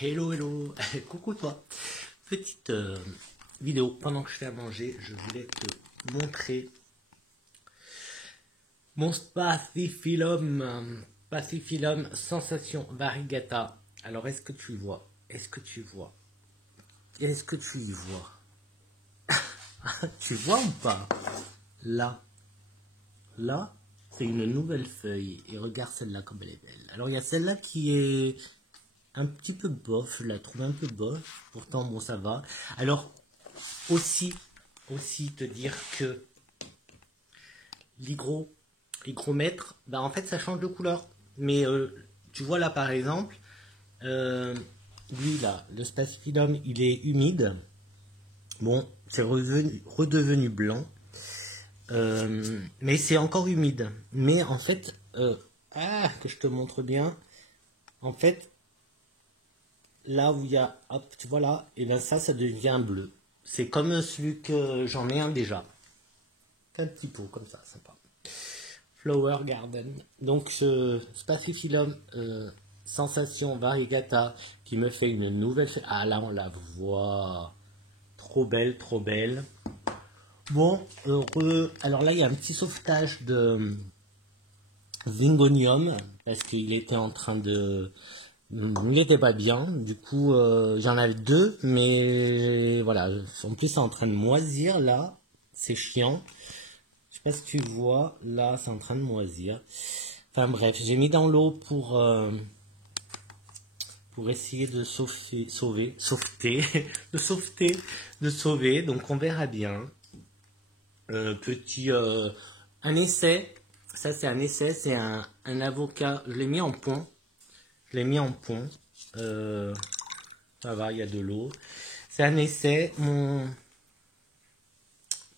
Hello, hello, coucou toi. Petite vidéo pendant que je fais à manger, je voulais te montrer mon Passifilum Sensation Variegata. Alors, est-ce que tu vois? Est-ce que tu vois? Est-ce que tu y vois? Tu vois ou pas? Là, c'est une nouvelle feuille. Et regarde celle-là comme elle est belle. Alors, il y a celle-là qui est un petit peu bof, je la trouve un peu bof, pourtant bon ça va. Alors aussi te dire que l'hygromètre, bah en fait ça change de couleur. Mais tu vois là par exemple, lui là, le Spacifilum il est humide. Bon, c'est redevenu blanc. Mais c'est encore humide. Mais en fait, que je te montre bien, en fait, là où il y a, hop, tu vois là, et bien ça devient bleu. C'est comme celui que j'en ai un déjà. Un petit pot comme ça, sympa. Flower Garden. Donc ce Spacifilum Sensation Variegata qui me fait une nouvelle... Ah là on la voit. Trop belle, trop belle. Bon, heureux. Alors là il y a un petit sauvetage de Zingonium parce qu'il était en train de... Il n'était pas bien, du coup j'en avais deux, mais voilà, en plus c'est en train de moisir là, c'est chiant. Je sais pas si tu vois, là c'est en train de moisir. Enfin bref, j'ai mis dans l'eau pour essayer de sauver, de sauver, donc on verra bien. Un essai, ça c'est un essai, c'est un avocat, je l'ai mis en pont. Ça va, il y a de l'eau. C'est un essai. Mon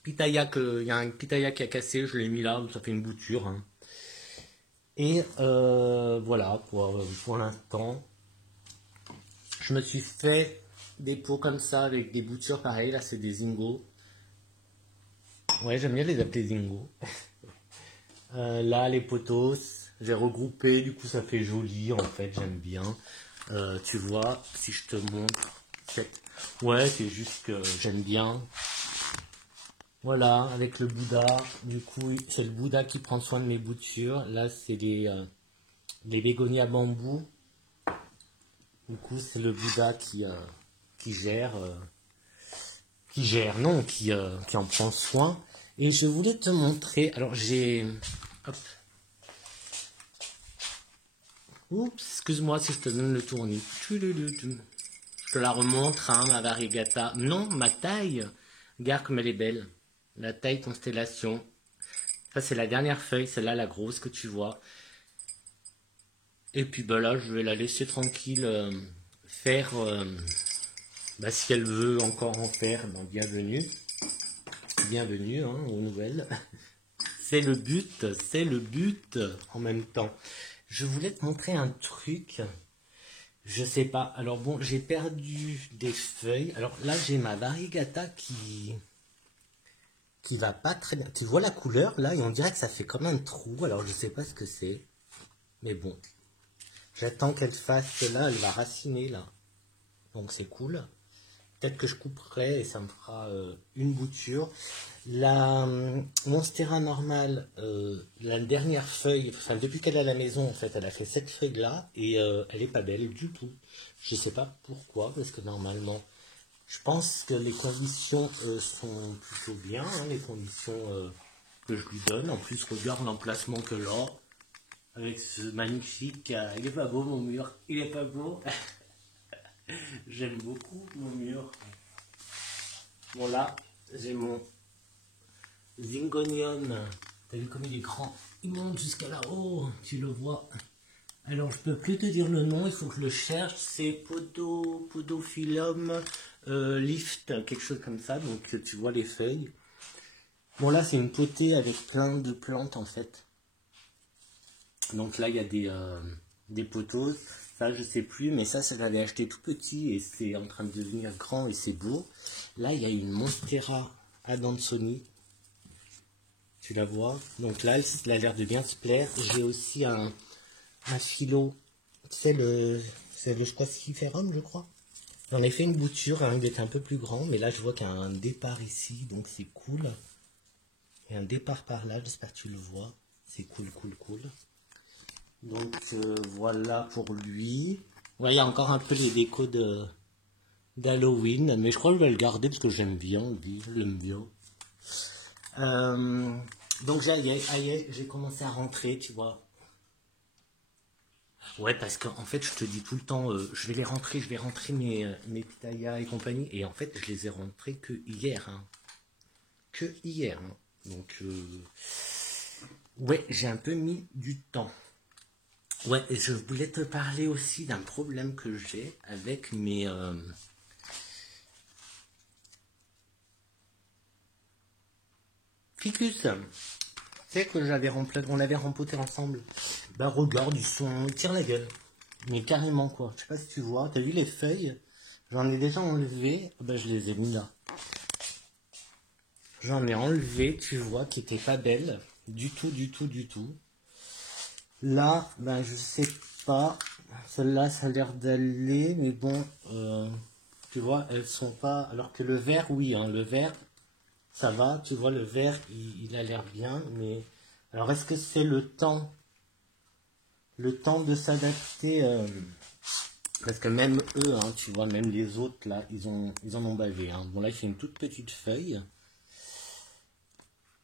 pitaya, il y a un pitaya qui a cassé, je l'ai mis là, ça fait une bouture. Hein. Et voilà, pour l'instant. Je me suis fait des pots comme ça, avec des boutures pareilles. Là, c'est des Zingo. Ouais, j'aime bien les appeler Zingo. Là, les potos, j'ai regroupé, du coup, ça fait joli, en fait, j'aime bien. Tu vois, si je te montre, ouais, c'est juste que j'aime bien. Voilà, avec le Bouddha, du coup, c'est le Bouddha qui prend soin de mes boutures. Là, c'est les bégonias bambou. Du coup, c'est le Bouddha qui gère, qui en prend soin. Et je voulais te montrer, alors j'ai... Hop. Oups, excuse-moi si je te donne le tournis. Je te la remontre, hein, ma variegata. Non, ma taille. Regarde comme elle est belle. La taille constellation. Ça, c'est la dernière feuille, celle-là, la grosse que tu vois. Et puis, bah là, je vais la laisser tranquille faire... si elle veut encore en faire, ben, bienvenue. Bienvenue hein, aux nouvelles. C'est le but en même temps. Je voulais te montrer un truc. Je sais pas. Alors bon, j'ai perdu des feuilles. Alors là, j'ai ma variegata qui va pas très bien. Tu vois la couleur là et on dirait que ça fait comme un trou. Alors je sais pas ce que c'est. Mais bon. J'attends qu'elle fasse là. Elle va raciner là. Donc c'est cool. Peut-être que je couperai et ça me fera une bouture. La Monstera normale, la dernière feuille, enfin depuis qu'elle est à la maison, en fait, elle a fait cette feuille-là et elle est pas belle du tout. Je sais pas pourquoi, parce que normalement, je pense que les conditions sont plutôt bien, hein, les conditions que je lui donne. En plus, regarde l'emplacement que là, avec ce magnifique... il est pas beau mon mur, il est pas beau. J'aime beaucoup mon mur. Bon là, j'ai mon Zingonium. T'as vu comme il est grand? Il monte jusqu'à là-haut, tu le vois. Alors je peux plus te dire le nom, il faut que je le cherche. C'est Podophyllum lift, quelque chose comme ça. Donc tu vois les feuilles. Bon là c'est une potée avec plein de plantes en fait. Donc là il y a des poteaux. Ça je sais plus, mais ça l'avais acheté tout petit et c'est en train de devenir grand et c'est beau. Là il y a une Monstera adansoni. Tu la vois. Donc là elle a l'air de bien se plaire. J'ai aussi un philo, tu sais C'est le Squasciferum, je crois. J'en ai fait une bouture, hein, il était un peu plus grand, mais là je vois qu'il y a un départ ici, donc c'est cool. Il y a un départ par là, j'espère que tu le vois. C'est cool, cool, cool. Donc voilà pour lui. Ouais, il y a encore un peu les décos d'Halloween, mais je crois que je vais le garder parce que j'aime bien, lui, je l'aime bien. Donc j'ai commencé à rentrer, tu vois. Ouais, parce qu'en fait, je te dis tout le temps, je vais rentrer mes pitayas et compagnie, et en fait, je les ai rentrés que hier, hein. Que hier, hein. Donc, ouais, j'ai un peu mis du temps. Ouais, et je voulais te parler aussi d'un problème que j'ai avec mes... Ficus, tu sais que on l'avait rempoté ensemble. Bah regarde, ils tirent la gueule. Mais carrément quoi, je sais pas si tu vois, t'as vu les feuilles? J'en ai déjà enlevé, bah je les ai mis là. J'en ai enlevé, tu vois, qui étaient pas belles. Du tout, du tout, du tout. Là, ben je sais pas. Celle-là, ça a l'air d'aller, mais bon, tu vois, elles sont pas... Alors que le vert, oui, hein, le vert, ça va, tu vois, le vert, il a l'air bien, mais... Alors, est-ce que c'est le temps de s'adapter parce que même eux, hein, tu vois, même les autres, là, ils en ont bavé. Hein. Bon, là, il fait une toute petite feuille.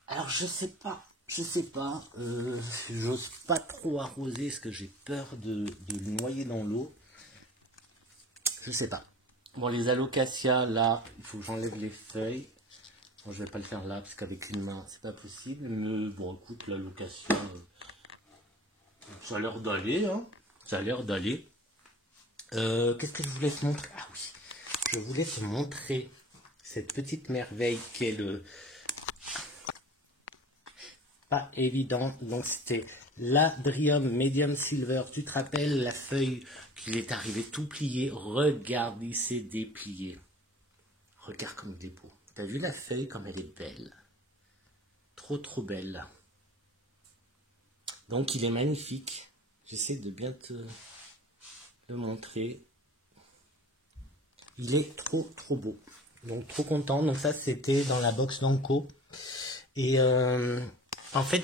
Alors, je sais pas, j'ose pas trop arroser parce que j'ai peur de le noyer dans l'eau. Je sais pas. Bon, les alocasias, là, il faut que j'enlève les feuilles. Bon, je vais pas le faire là, parce qu'avec une main, c'est pas possible. Mais bon, écoute, l'alocasia, ça a l'air d'aller, hein. Ça a l'air d'aller. Qu'est-ce que je voulais te montrer? Ah oui, je voulais te montrer cette petite merveille qui est le... Pas évident, donc c'était l'Adrium Medium Silver. Tu te rappelles la feuille qu'il est arrivé tout plié? Regarde, il s'est déplié. Regarde comme il est beau. T'as vu la feuille comme elle est belle? Trop trop belle. Donc il est magnifique. J'essaie de bien te le montrer. Il est trop trop beau. Donc trop content. Donc ça c'était dans la box d'Anko. Et en fait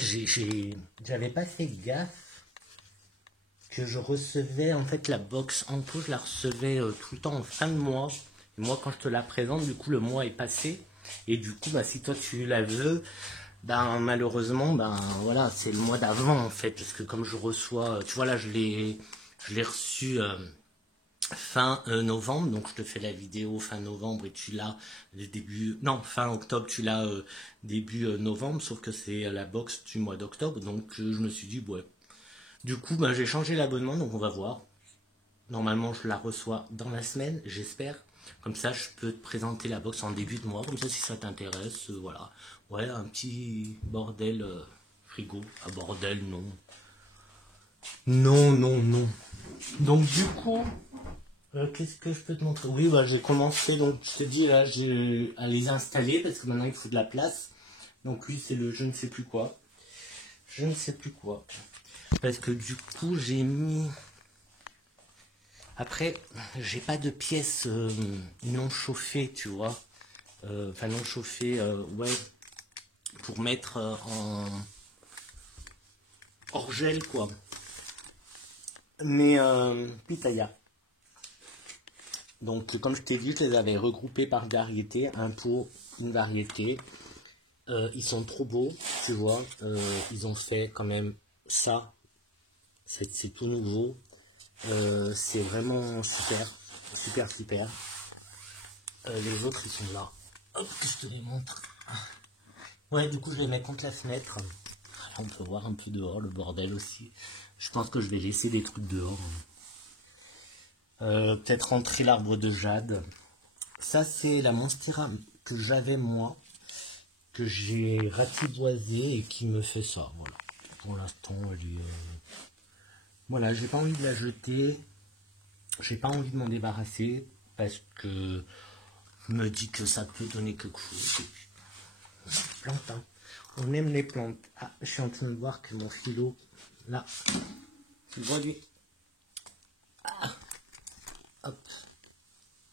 j'avais pas fait gaffe que je recevais en fait la box Anko. Je la recevais tout le temps en fin de mois. Et moi quand je te la présente, du coup le mois est passé. Et du coup bah, si toi tu la veux, ben malheureusement ben voilà c'est le mois d'avant en fait. Parce que comme je reçois, tu vois là je l'ai reçu... fin novembre, donc je te fais la vidéo fin novembre et tu l'as fin octobre, tu l'as début novembre, sauf que c'est la box du mois d'octobre, donc je me suis dit, ouais. Du coup, ben, j'ai changé l'abonnement, donc on va voir. Normalement, je la reçois dans la semaine, j'espère. Comme ça, je peux te présenter la box en début de mois, comme ça, si ça t'intéresse, voilà. Ouais, un petit bordel frigo. Ah, bordel, non. Non, non, non. Donc, du coup... qu'est-ce que je peux te montrer? Oui, bah, j'ai commencé, donc je te dis là, j'ai à les installer parce que maintenant il faut de la place. Donc oui, c'est le je ne sais plus quoi. Je ne sais plus quoi. Parce que du coup, j'ai mis... Après, j'ai pas de pièces non chauffées, tu vois. Enfin, non chauffées, ouais. Pour mettre en hors gel, quoi. Mais, pitaya. Donc, comme je t'ai dit, je les avais regroupés par variété, un pot, une variété. Ils sont trop beaux, tu vois. Ils ont fait quand même ça. C'est tout nouveau. C'est vraiment super. Super, super. Les autres, ils sont là. Hop, que je te les montre. Ouais, du coup, je les mets contre la fenêtre. Là, on peut voir un peu dehors, le bordel aussi. Je pense que je vais laisser des trucs dehors. Peut-être rentrer l'arbre de jade. Ça, c'est la monstera que j'avais moi, que j'ai ratiboisé et qui me fait ça. Voilà. Pour l'instant, elle est... Voilà, j'ai pas envie de la jeter. J'ai pas envie de m'en débarrasser parce que je me dis que ça peut donner quelque chose. Plante, hein. On aime les plantes. Ah, je suis en train de voir que mon philo, là, tu le vois lui. Ah, Hop.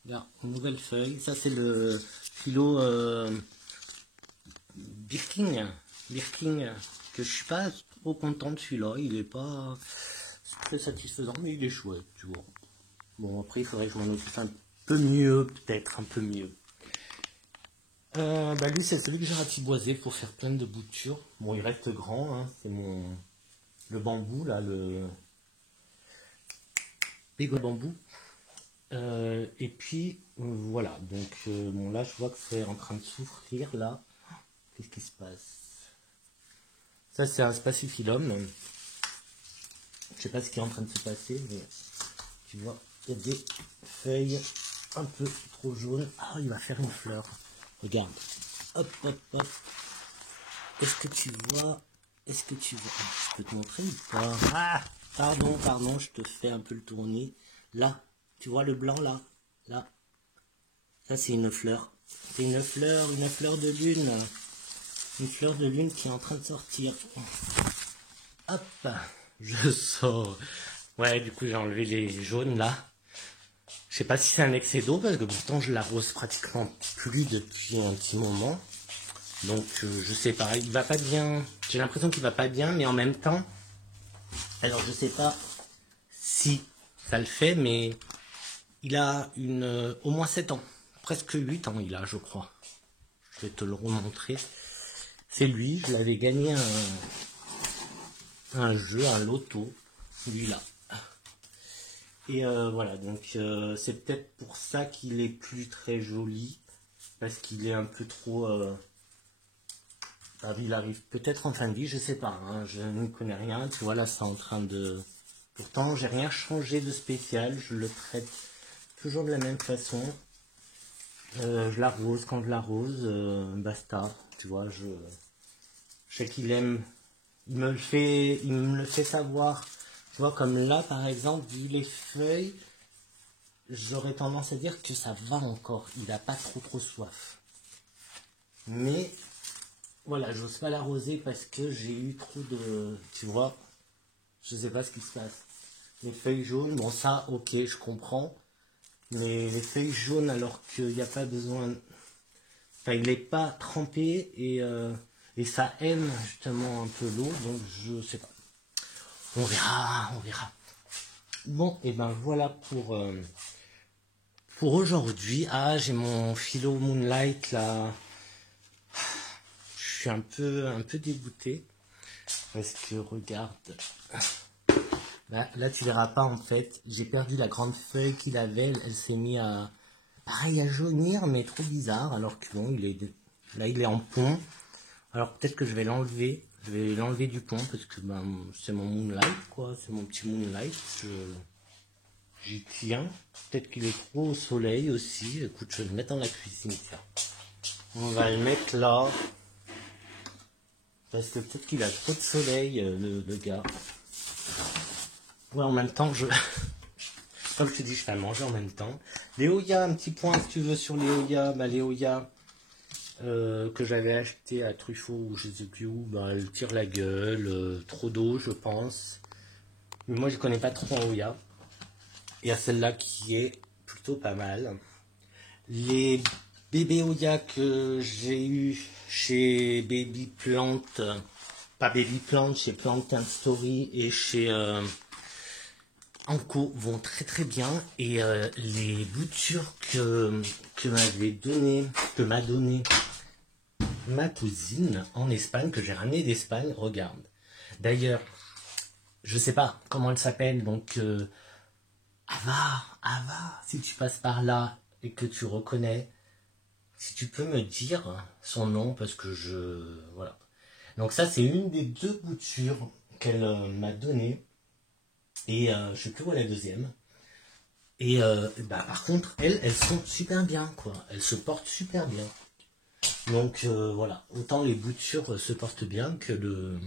Regarde, une nouvelle feuille. Ça, c'est le philo Birking, que je suis pas trop content de celui-là. Il est pas très satisfaisant, mais il est chouette, tu vois. Bon, après, il faudrait que je m'en occupe un peu mieux, peut-être un peu mieux. Lui, c'est celui que j'ai ratiboisé pour faire plein de boutures. Bon, il reste grand, hein, c'est le bambou, là, le Bigot bambou. Et puis, voilà, donc, bon, là, je vois que c'est en train de souffrir, là. Qu'est-ce qui se passe? Ça, c'est un spacifilum. Je sais pas ce qui est en train de se passer, mais tu vois, il y a des feuilles un peu trop jaunes. Ah, il va faire une fleur. Regarde. Hop, hop, hop. Est-ce que tu vois? Est-ce que tu vois? Je peux te montrer ou pas? Ah, pardon, je te fais un peu le tournis. Là, tu vois le blanc là? Là. Ça, c'est une fleur. C'est une fleur de lune. Une fleur de lune qui est en train de sortir. Hop, je sors. Ouais, du coup, j'ai enlevé les jaunes là. Je sais pas si c'est un excès d'eau parce que pourtant je l'arrose pratiquement plus depuis un petit moment. Donc je sais pas, il va pas bien. J'ai l'impression qu'il va pas bien, mais en même temps, alors je sais pas si ça le fait, mais il a au moins 7 ans, presque 8 ans il a, je crois. Je vais te le remontrer. C'est lui, je l'avais gagné un jeu, un loto, celui-là. Et voilà, donc c'est peut-être pour ça qu'il est plus très joli, parce qu'il est un peu trop... il arrive peut-être en fin de vie, je sais pas, hein, je ne connais rien, tu vois là c'est en train de... Pourtant j'ai rien changé de spécial, je le traite toujours de la même façon. Je l'arrose quand je l'arrose, basta, tu vois, je sais qu'il aime, il me le fait savoir, tu vois, comme là par exemple, vu les feuilles, j'aurais tendance à dire que ça va encore, il n'a pas trop soif. Mais voilà, j'ose pas l'arroser parce que j'ai eu trop de... Tu vois, je sais pas ce qui se passe. Les feuilles jaunes, bon ça, ok, je comprends. Mais les feuilles jaunes alors qu'il n'y a pas besoin... Enfin, il n'est pas trempé et ça aime justement un peu l'eau, donc je sais pas. On verra, on verra. Bon, et ben voilà pour aujourd'hui. Ah, j'ai mon philo Moonlight là. Je suis un peu dégoûté. Parce que regarde, là tu verras pas en fait, j'ai perdu la grande feuille qu'il avait, elle s'est mise à, pareil à jaunir, mais trop bizarre, alors que bon, là il est en pont, alors peut-être que je vais l'enlever du pont, parce que ben, c'est mon Moonlight quoi, c'est mon petit Moonlight, j'y tiens, peut-être qu'il est trop au soleil aussi, écoute, je vais le mettre dans la cuisine, tiens. On va le mettre là. Parce que peut-être qu'il a trop de soleil, le gars. Ouais, en même temps, comme je te dis, je fais à manger en même temps. Les Oya, un petit point si tu veux sur les Oya. Bah, les Oya que j'avais acheté à Truffaut ou je sais plus où, bah, elles tirent la gueule. Trop d'eau, je pense. Mais moi, je connais pas trop en Oya. Il y a celle-là qui est plutôt pas mal. Les bébés Oya que j'ai eu chez Baby Plant, pas Baby Plant, chez Plant and Story et chez Anko vont très bien. Et les boutures que m'a donné ma cousine en Espagne, que j'ai ramené d'Espagne, regarde. D'ailleurs, je sais pas comment elle s'appelle, donc Ava, si tu passes par là et que tu reconnais, si tu peux me dire son nom, parce que voilà. Donc ça, c'est une des 2 boutures qu'elle m'a donné. Et je sais plus où est la deuxième. Et par contre, elles sont super bien, quoi. Elles se portent super bien. Donc voilà. Autant les boutures se portent bien que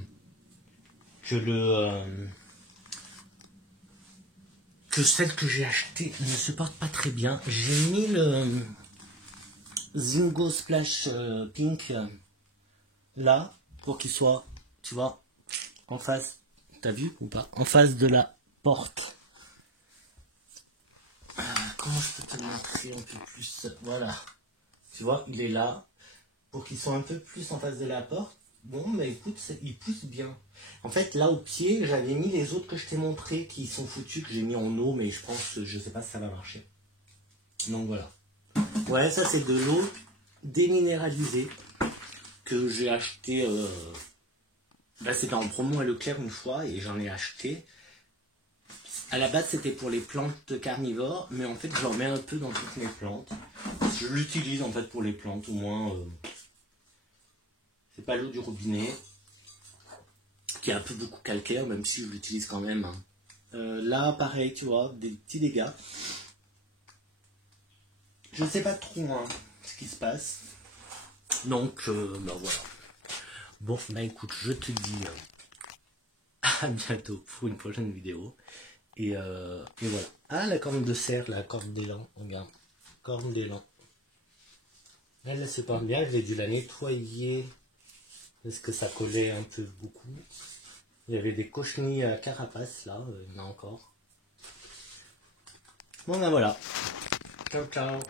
celle que j'ai achetée ne se porte pas très bien. J'ai mis le Zingo Splash Pink là pour qu'il soit, tu vois, en face. T'as vu ou pas? En face de la porte. je peux te le montrer un peu plus. Voilà. Tu vois, il est là. Pour qu'ils soient un peu plus en face de la porte. Bon, mais écoute, il pousse bien. En fait, là, au pied, j'avais mis les autres que je t'ai montrés, qui sont foutus, que j'ai mis en eau, mais je pense, je sais pas si ça va marcher. Donc, voilà. Ouais, ça, c'est de l'eau déminéralisée que j'ai acheté... Là, c'était en promo à Leclerc une fois, et j'en ai acheté. À la base, c'était pour les plantes carnivores, mais en fait, j'en mets un peu dans toutes mes plantes. Je l'utilise, en fait, pour les plantes, au moins... C'est pas l'eau du robinet, qui est un peu beaucoup calcaire, même si je l'utilise quand même. Hein. Là, pareil, tu vois, des petits dégâts. Je ne sais pas trop hein, ce qui se passe. Donc, bah voilà. Bon, bah écoute, je te dis à bientôt pour une prochaine vidéo. Et voilà. Ah, la corne de cerf, la corne d'élan, regarde. Corne d'élan. Elle se porte bien, j'ai dû la nettoyer. Parce que ça collait un peu beaucoup. Il y avait des cochenilles à carapace là, il y en a encore. Bon ben voilà. Ciao ciao.